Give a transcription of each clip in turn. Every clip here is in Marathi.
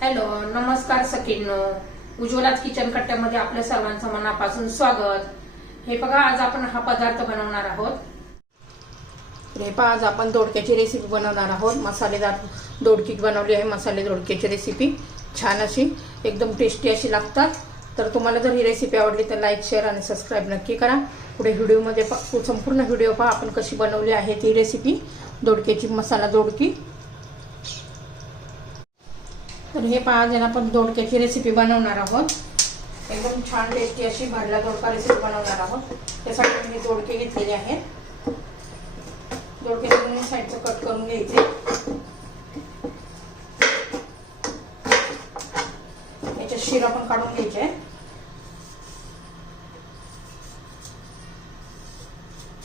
हॅलो, नमस्कार सखींनो. उज्ज्वलाच किचन कट्ट्यामध्ये आपल्या सर्वांचं मनापासून स्वागत. हे बघा, आज आपण हा पदार्थ बनवणार आहोत. हे पहा, आज आपण दोडक्याची रेसिपी बनवणार आहोत. मसालेदार दोडकी बनवली आहे. मसाले दोडक्याची रेसिपी छान अशी एकदम टेस्टी अशी लागतात. तर तुम्हाला जर ही रेसिपी आवडली तर लाईक, शेअर आणि सबस्क्राईब नक्की करा. पुढे व्हिडिओमध्ये संपूर्ण व्हिडिओ पहा आपण कशी बनवली आहे ती रेसिपी दोडक्याची मसाला दोडकी. तर हे पहा, आज आपण दोडक्याची रेसिपी बनवणार आहोत. एकदम छान टेस्टी अशी भरला दोडका रेसिपी बनवणार आहोत. त्यासाठी मी दोडके घेतलेले आहेत. दोडके दोन्ही साईडचं कट करून घ्यायचे. याच्या शिरा पण काढून घ्यायचे.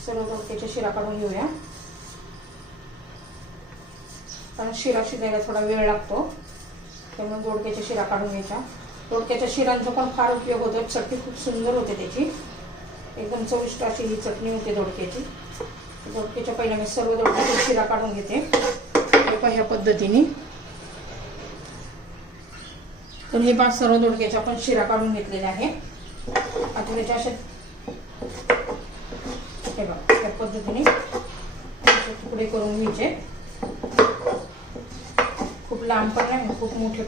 सर्व दोडक्याच्या शिरा काढून घेऊया, कारण शिरा शिजायला थोडा वेळ लागतो. त्यामुळे दोडक्याच्या शिरा काढून घ्यायच्या. दोडक्याच्या शिरांचा पण फार उपयोग होतो. चटणी खूप सुंदर होते त्याची. एकदम चविष्ट अशी ही चटणी होते दोडक्याची. दोडक्याच्या पहिल्या मी सर्व दोडक्याच्या शिरा काढून घेते ह्या पद्धतीने. तर हे पाच सर्व दोडक्याच्या आपण शिरा काढून घेतलेल्या आहे. आता त्याच्या अशा हे बघा त्या पद्धतीने तुकडे करून घ्यायचे. खूप लांब पण नाही, खूप मोठे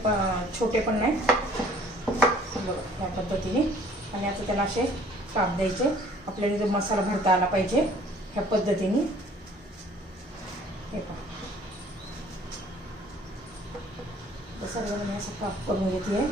छोटे पण नाही, बघा या पद्धतीने. आणि आता त्याला असे काप द्यायचे. आपल्याला जो मसाला भरता आला पाहिजे ह्या पद्धतीने. हे पहा, सर्व मी असं काप करून घेते.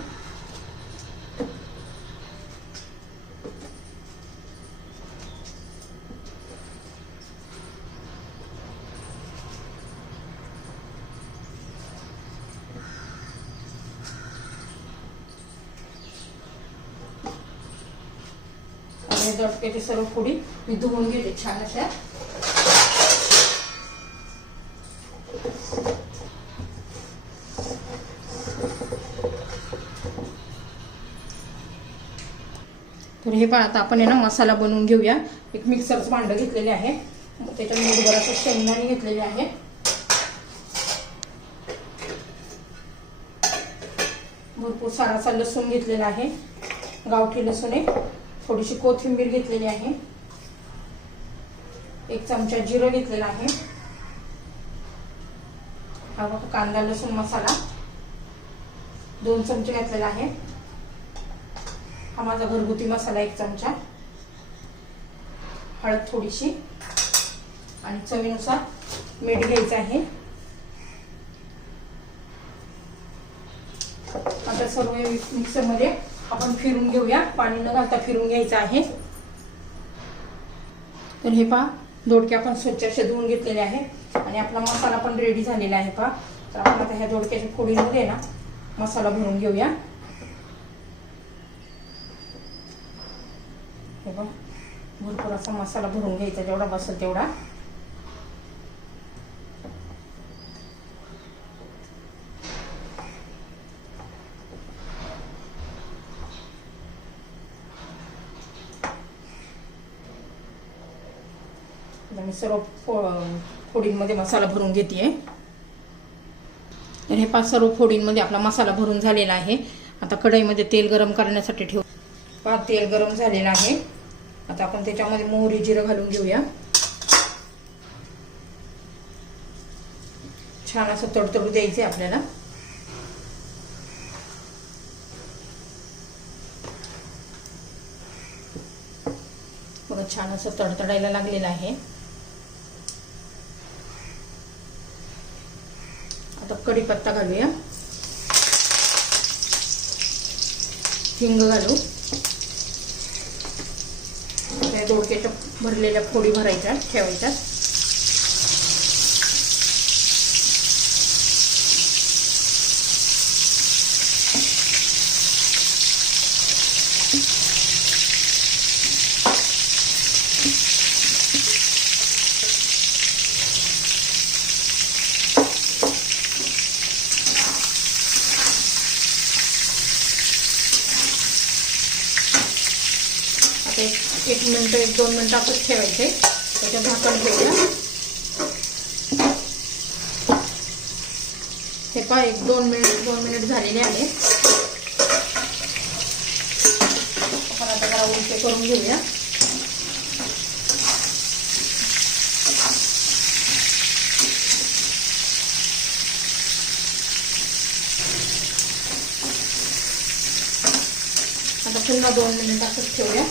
दोडक्याची सर्व फोडी मी धुवून घेते छान अशा. तर हे पहा, आता आपण ना मसाला बनवून घेऊया. एक मिक्सरचं भांडं घेतलेले आहे. त्याच्यात मूठभर असं शेंगदाणे घेतलेले आहे. भरपूर सारासा लसूण घेतलेला आहे, गावठी लसूण आहे. थोडीशी कोथिंबीर घेतलेली आहे. एक चमचा जिरं घेतलेला आहे. हा बघा कांदा लसूण मसाला 2 चमचे घेतलेला आहे. हा माझा घरगुती मसाला 1 चमचा. हळद थोडीशी आणि चवीनुसार मीठ घ्यायचं आहे. आता सर्व मिक्सर मध्ये आपण फिरून घेऊया. पाणी न घालता फिरून घ्यायचं आहे. तर हे पहा, दोडके आपण स्वच्छ असे धुवून घेतलेले आहे आणि आपला मसाला पण रेडी झालेला आहे. पहा, तर आपण आता ह्या दोडक्याच्या फोडीमध्ये ना मसाला भरून घेऊया. हे पहा, भरपूर असा मसाला भरून घ्यायचा, जेवढा बसेल तेवढा. मी सर्व फोडींमध्ये मसाला भरून घेते. तर हे 5 सर्व फोडींमध्ये आपला मसाला भरून झालेला आहे. आता कढईमध्ये तेल गरम करण्यासाठी ठेवू. पहा, तेल गरम झालेलं आहे. आता आपण त्याच्यामध्ये मोहरी जिरं घालून घेऊया. छान असं तडतडू द्यायचे आपल्याला. बघा, छान असं तडतडायला लागलेलं आहे. आता कढीपत्ता घालूया, हिंग घालू. दोडक्याच्या भरलेल्या फोडी भरायच्या ठेवायच्या. एक मिनिट 1-2 मिनिट आपण ठेवायचे. त्याच्यात झाकण ठेवूया. हे पहा 2 मिनिट झालेले आहे. आपण आता जरा उलटे करून घेऊया. आता पुन्हा 2 मिनिट असंच ठेवूया.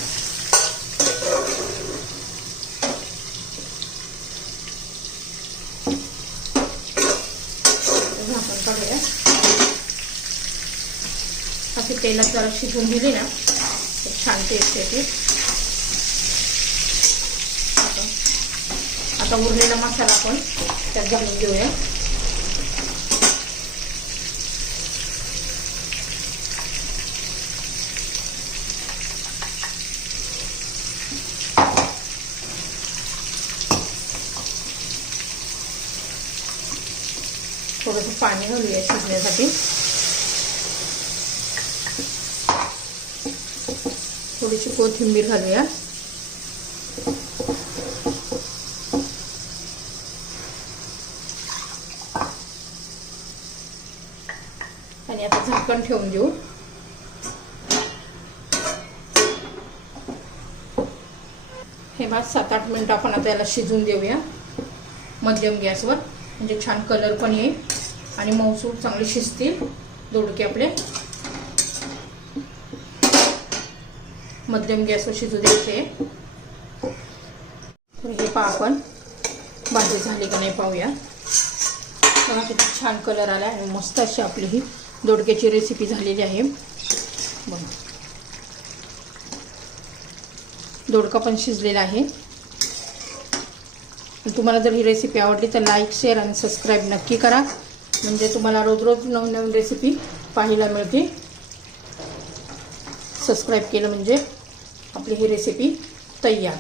झाकण काढूया. अशी तेलात जरा शिजून दिली ना छान टेस्ट येते. आता उरलेला मसाला आपण त्यात घालून घेऊया. थोडंसं पाणी घालूया शिजण्यासाठी. थोडीशी कोथिंबीर घालूया. आणि आता झाकण ठेवून देऊ. हे बघा 7-8 मिनिटं आपण आता याला शिजून देऊया मध्यम गॅसवर. म्हणजे छान कलर पण येईल आणि मऊसूर चांगले शिजतील दोडके आपले. मध्यम गॅसवर शिजू द्यायचे. हे पहा आपण भाजी झाली का नाही पाहूया. बघा किती छान कलर आला आणि मस्त अशी आपली ही दोडक्याची रेसिपी झालेली आहे. बघा दोडका पण शिजलेला आहे. तुम्हाला जर ही रेसिपी आवडली तर लाईक, शेअर आणि सबस्क्राईब नक्की करा. म्हणजे तुम्हाला रोज नवीन रेसिपी पाहायला मिळते. सबस्क्राईब केलं म्हणजे आपली ही रेसिपी तयार.